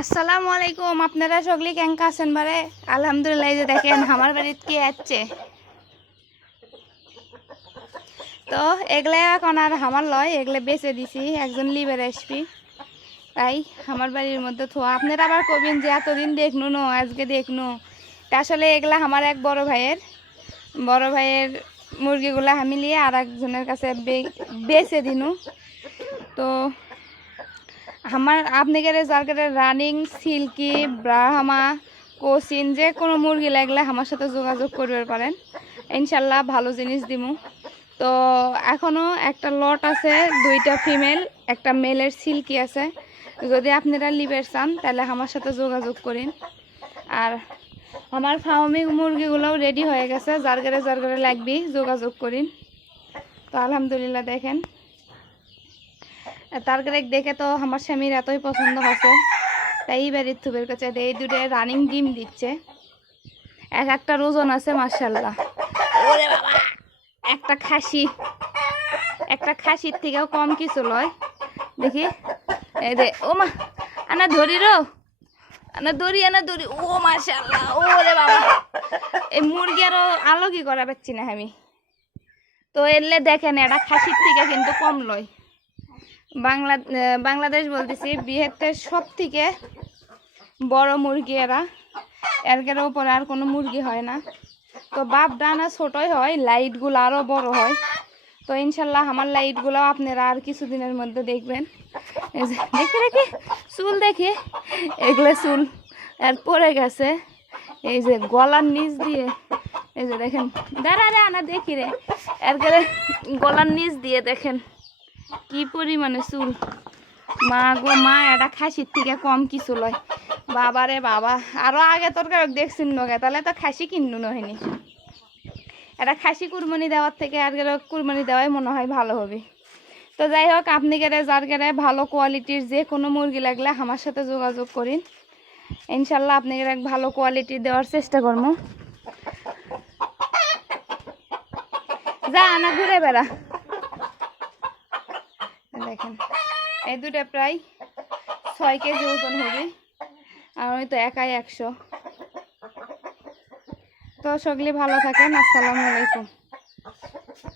আসসালামু আলাইকুম, আপনারা সকলে কেঙ্কা আছেন বারে? আলহামদুলিল্লাহ যে দেখেন, আমার বাড়িতে কে আসছে তো এগুলা এখন আর আমার লয়, এগুলো বেচে দিছি, একজন লিবার আসবি তাই আমার বাড়ির মধ্যে থোয়া। আপনারা আবার কবেন যে এতদিন দেখনু নো, আজকে দেখনু। তা আসলে এগুলা আমার এক বড় ভাইয়ের। বড় ভাইয়ের মুরগিগুলা আমি নিয়ে আর একজনের কাছে বেচে দিনু। তো আমার আপনি আপনাদের যার রানিং সিল্কি ব্রাহ্মা কোচিন যে কোনো মুরগি লাগলে আমার সাথে যোগাযোগ করবে পারেন। ইনশাল্লাহ ভালো জিনিস দিমু। তো এখনও একটা লট আছে, দুইটা ফিমেল একটা মেলের সিল্কি আছে। যদি আপনারা লিবের চান, তাহলে আমার সাথে যোগাযোগ করেন। আর আমার ফার্মি মুরগিগুলোও রেডি হয়ে গেছে, যার গারে যার গারে লাগবে যোগাযোগ করিন। তো আলহামদুলিল্লাহ দেখেন। তার গারে দেখে তো আমার স্বামীর এতই পছন্দ হয়েছে। তাই এই বাড়ির থুবের কাছে এই দুটো রানিং ডিম দিচ্ছে। এক একটা ওজন আছে মার্শাল্লাহ ওরে একটা খাসি। একটা খাসির থেকেও কম কিছু লয়। দেখি। এই যে ও মা আনা ধরি রো। আনা দড়ি আনা দড়ি। ও মার্শাল্লাহ ওরে বাবা! এই মুরগি আরও আলো কি করা পাচ্ছি না আমি। তো এলে দেখেন এটা খাসির থেকে কিন্তু কম লয়। বাংলা বাংলাদেশ বলতেছি বৃহত্তের সব থেকে বড় মুরগি এরা। এর উপরে আর কোনো মুরগি হয় না। তো বাপ ডানা ছোটই হয়, লাইটগুলো আরও বড় হয়। তো ইনশাল্লাহ আমার লাইটগুলো আপনারা আর কিছুদিনের মধ্যে দেখবেন। দেখে দেখে, চুল দেখে। এগুলো চুল আর পড়ে গেছে। এই যে গলার নিচ দিয়ে, এই যে দেখেন। দাঁড়া রে আনা দেখি রে। এর গলার নিচ দিয়ে দেখেন। কি পরিমাণে চুল? মা গো, মা, এটা খাসির থেকে কম কিছু লয়। বাবা রে বাবা, আরও আগে তোর কারক দেখছেন নগে, তাহলে তো খাসি কিনু নহয়নি এটা খাসি কুরবানি দেওয়ার থেকে আর গেলে কুরবানি দেওয়াই মনে হয় ভালো হবে। তো যাই হোক, আপনি গেলে, যার গেলে ভালো কোয়ালিটির যে কোনো মুরগি লাগলে আমার সাথে যোগাযোগ করিন। ইনশাল্লাহ আপনি গেলে ভালো কোয়ালিটি দেওয়ার চেষ্টা করব। যা, আনা ঘুরে বেড়া। দেখেন, এই দুটা প্রায় ছয় কেজি ওজন হবে। আর ওই তো একাই একশো। তো সকলে ভালো থাকেন, আসসালামু আলাইকুম।